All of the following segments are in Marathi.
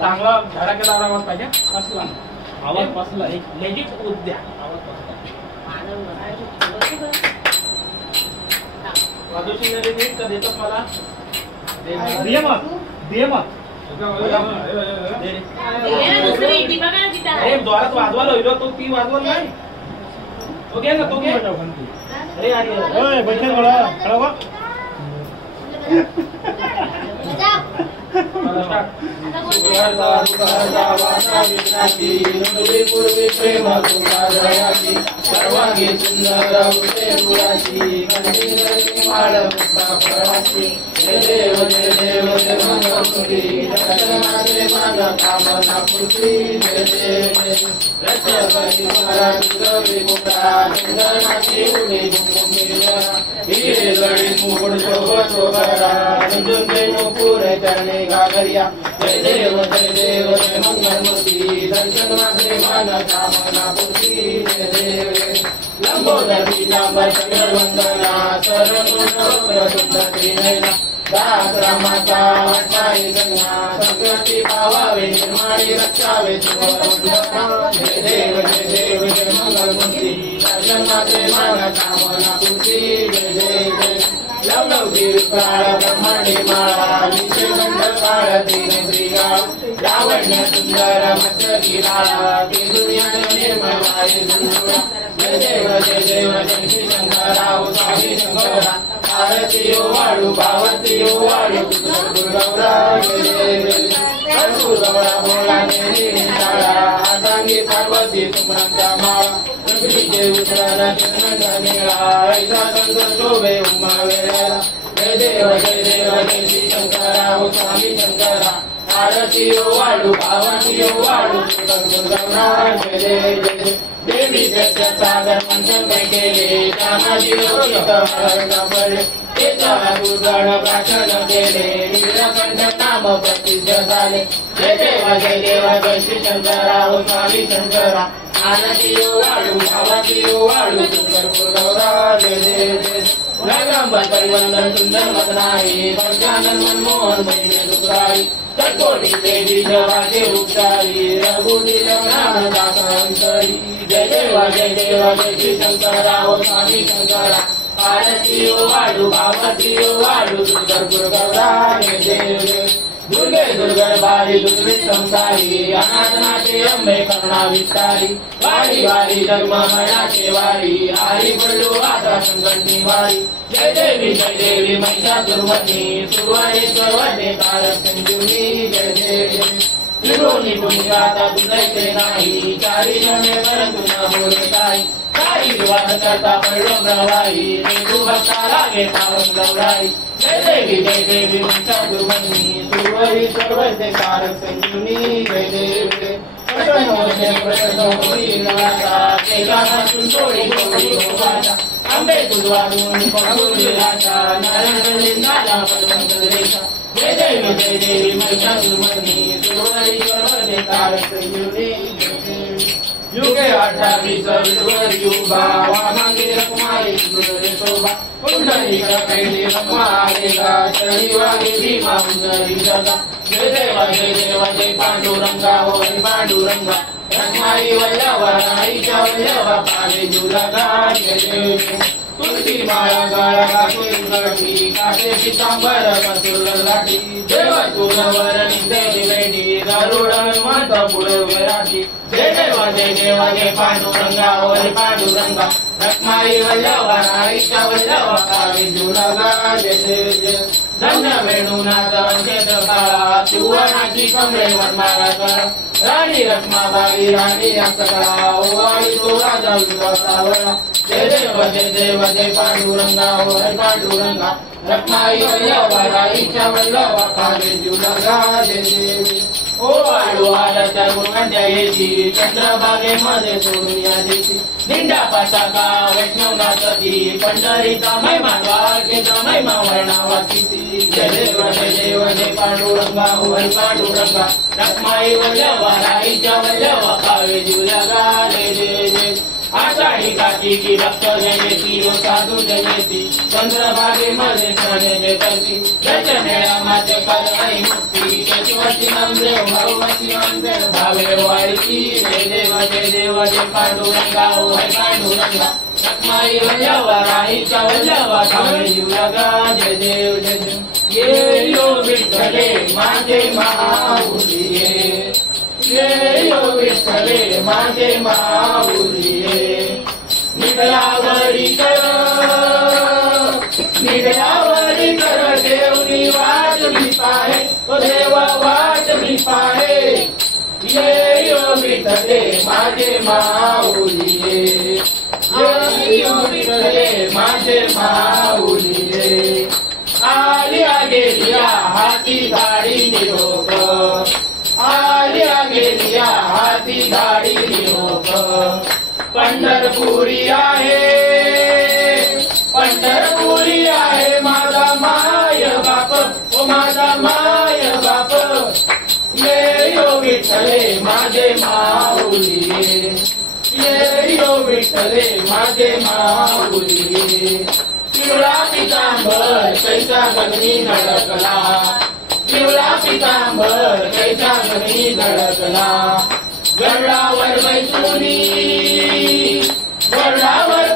चांगला धडाकेदार आवाज पाहिजे असला आवाज बसला एक लेजिट उद्या आवाज बसला प्रदूषण देतात मला दे मग द्वारात वाजवायला होईल तो ती वाजवत नाही तो घे ना तो घे अरे अरे बैठे थोडा खड़ा हुआ सर्वांगी सुंदर देव जय देव जय मंगलमूर्ती दर्शनाचे मान कामना पूर्ती जय देव रक्षपती महाराज विपुत्रा चंदनाची उडी घुमघुमीरा हिरे गडी मुकुट शोभरा नंदुकेनो पुरे चरणे गागरिया जय देव जय मंगलमूर्ती दर्शनाचे मान कामना पूर्ती जय देव लंबोदर पीतांबर चंद्रवंदना सर्वसुंदर नयना दास रामाचा वाटाई गंगा संकटी पावावे निर्माणी रक्षावे जय देव जय मंगलमूर्ती दर्शनाचे मान कामना पूर्ती जय देव लवलवती काळ ब्रह्मांडी माळा निशगंध काळ तीन प्रिया लावण्य सुंदर मस्तकी राळा ती दुनिया निर्मळ माये सुंदरा जय देव जय श्री शंकराव स्वामी शंकरा आरती वाळू पावती वाळू गौरा जय देव गौरा बोला नेळा आदांगी पार्वती सुमरांचा माळा पृथ्वीचे उतरा चंद्र निळा ऐसा संत शोभे उमा वेळा जय देव जय श्री शंकराव स्वामी शंकरा आरती वाळू पावती वाळू गौरा जय देव देवी सागर मंथन केले त्यामध्ये गुरुगण भाषण केले नीलकंठ नाम प्रसिद्ध झाले जय देव जय श्री शंकराव स्वामी शंकरा आरती वाळू भावाती वाळू सुंदरपूर गौरा जय देव नगंबर परिवंदन सुंदर मदनाई पंचानन मनमोहन महिने दुखराई चकोटी देवी जवाचे उच्चारी रघुनील नाम दासांतरी जय देव जय श्री शंकराव स्वामी शंकरा आरती वाळू भावती वाळू सुंदरपूर गौरा जय देव दुर्गे दुर्गरबारी दुर्वित संसारी अनाथनाथे अंबे करुणा विस्तारी वारी वारी जगमनाचे वारी आरी पडलो आता संकट निवारी जय देवी महिषासुरमर्दिनी सुरवरे कारक संजीवनी जय देव त्रिभुवनी पुण्यगाथा तुझैसे नाही चारी जमे परंतु न बोले काही काही विवाद करता पडलो प्रवाही तू भक्ता लागे पावन गौराई जय देवी महिषासुरमर्दिनी सुरवरे कारक संजीवनी जय देव अंबे तुझवारून पडूलाचा नारायणलिंगाला पदमरेखा जय देवी महिषासुरमर्दिनी सुरवरे कारक संजीवनी युगे 28 विडवर युगा वामांगी रखमाई सुंदरी शोभा कुंडली कपेली रखमालेगा शनिवारी भीमा सुंदरी जगा जय देव जय पांडुरंगा होय पांडुरंगा रखमाई वल्लभा आईच्या वल्लभा पाले जुलगा जय देव तुलसी माळा गाळा काठी काटे पितांबर कसुर लाठी देव तुलवर निंदेली वेडी गरुड माता पुढे वराठी जय देव जय पांडुरंगा होय पांडुरंगा रखमाई वल्लभा आईच्या वल्लभा पाले जुलगा जय देव धन्य वेणुनाथ क्षेत्रपाळा सुवर्णाची कमळे वनमाळा करा राणी रखमाबाई राणी अक्करा ओवाळी तो राजा विश्वासावळा जय देव जय पांडुरंगा होय पांडुरंगा रखमाई वल्लभा आईच्या वल्लभा पाले जुलगा जय देव ओ वाळू आल्याच्या गुणवंत्या येची चंद्रभागेमध्ये सोडून या देशी दिंडा पताका वैष्णवनाथी पंढरीचा महिमा द्वारकेचा महिमा वर्णावाची जय देव जय पांडुरंगा होय पांडुरंगा रखमाई वल्लभा आईच्या वल्लभा पाले जुलगा जय देव आषाढी कार्तिकी भक्त जयती व साधू जयती चंद्रभागेमध्ये स्मरणे करती त्याच्या मेळामाचे कलई मुक्ती त्याची वती नामदेव भगवती नामदेव भावे वाढती जय देव जय पांडुरंगा ओ है पांडुरंगा रखमाई वल्लभा राहीचा वल्लभा कावळे जीव लगा जय देव जय देव ये यो विठ्ठले माझे माऊली ये यो विठ्ठले माझे माऊली निगलावरी कर देवनी वाट मी पाहे ओ देवा वाट मी पाहे ये यो विठ्ठले माझे माऊली ये यो विठ्ठले माझे माऊली आलिया गेलिया हाती गाडी निरोप आलिया गेलिया हाती गाडी निरोप पंढरपुरी आहे माझा माय बाप ओ माझा माय बाप ये यो विठ्ठले माझे माऊली ये यो विठ्ठले माझे माऊली पिवळा पितांबर कैसा गगनी धडकला पिवळा पितांबर कैसा गगनी धडकला गरुडावर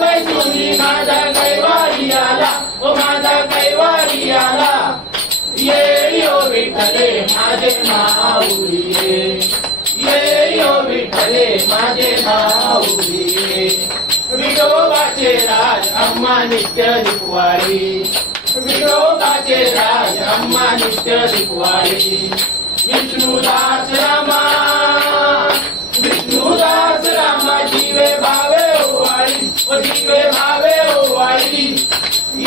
बैसुनी माझा कैवारी आला ओ माझा कैवारी आला ये यो विठ्ठले माझे माऊली ये यो विठ्ठले माझे माऊली विठोबाचे राज अम्मा नित्य दिपवाळी विठोबाचे राज अम्मा नित्य दिपवाळी विष्णुदास रामा जीवे भावे ओवाळी ओ जीवे भावे ओवाळी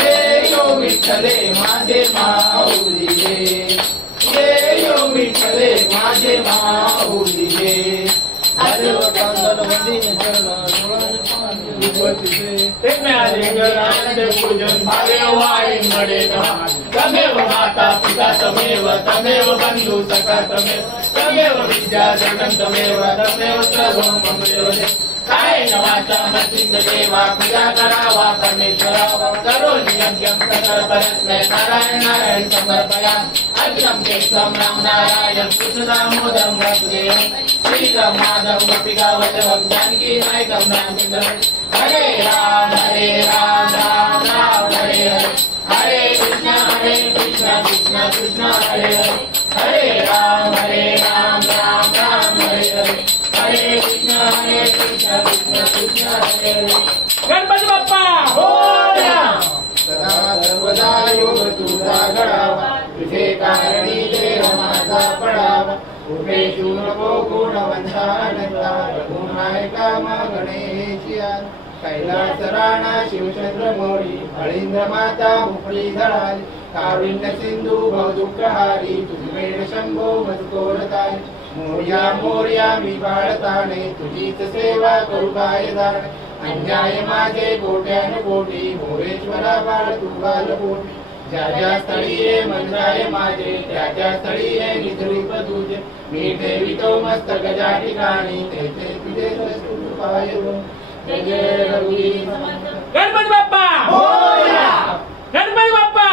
ये यो विठ्ठले माझे माऊली ये यो विठ्ठले माझे माऊली पूजन भावे वाई मडे तमेव माता पिता तमेव तमेव बंधु सखा तमेव विद्या जगन तमेव सर्वं ममेव काय नवाचा मसिंद देवा पूजा करावा परमेश्वरा करो नियम सकल परस्मै नारायण नारायण समर्पया अग्रम केशवम राम नारायण कृष्ण दामोदरम वासुदेवम श्रीराम माधव गोपिका वल्लभम जानकी नायकम रामचंद्र हरे राम राम राम हरे हरे हरे कृष्ण कृष्ण कृष्ण हरे हरे हरे राम राम राम हरे हरे हरे कृष्ण कृष्ण कृष्ण हरे हरे गणपती बाप्पा मोरया सदा सर्वदा योग तुझा घडावा तुझे कारणी देह माझा पडावा उपेशू नको गुणवंतानंदा रघुनायका गणेशिया कैलास राणा शिवचंद्र मोरी अळींद्र माता मुकळी धडाली कारुण्य सिंधू भवदुःखहारी तुझमेळ शंभो मजकोरताई मोर्या मोर्या मी बाळताने तुझीच सेवा करू काय धारणे अन्याय माझे कोट्यानुकोटी मोरेश्वरा बाळ तू बालकोटी ज्या ज्या स्थळी ये मंत्राय माझे त्या त्या स्थळी ये निधुरीप तुझे मी ठेवितो मस्तक ज्या ठिकाणी तेथे तुझे कृपाय जय जय रघुवीर गणपती बाप्पा मोरया गणपती बाप्पा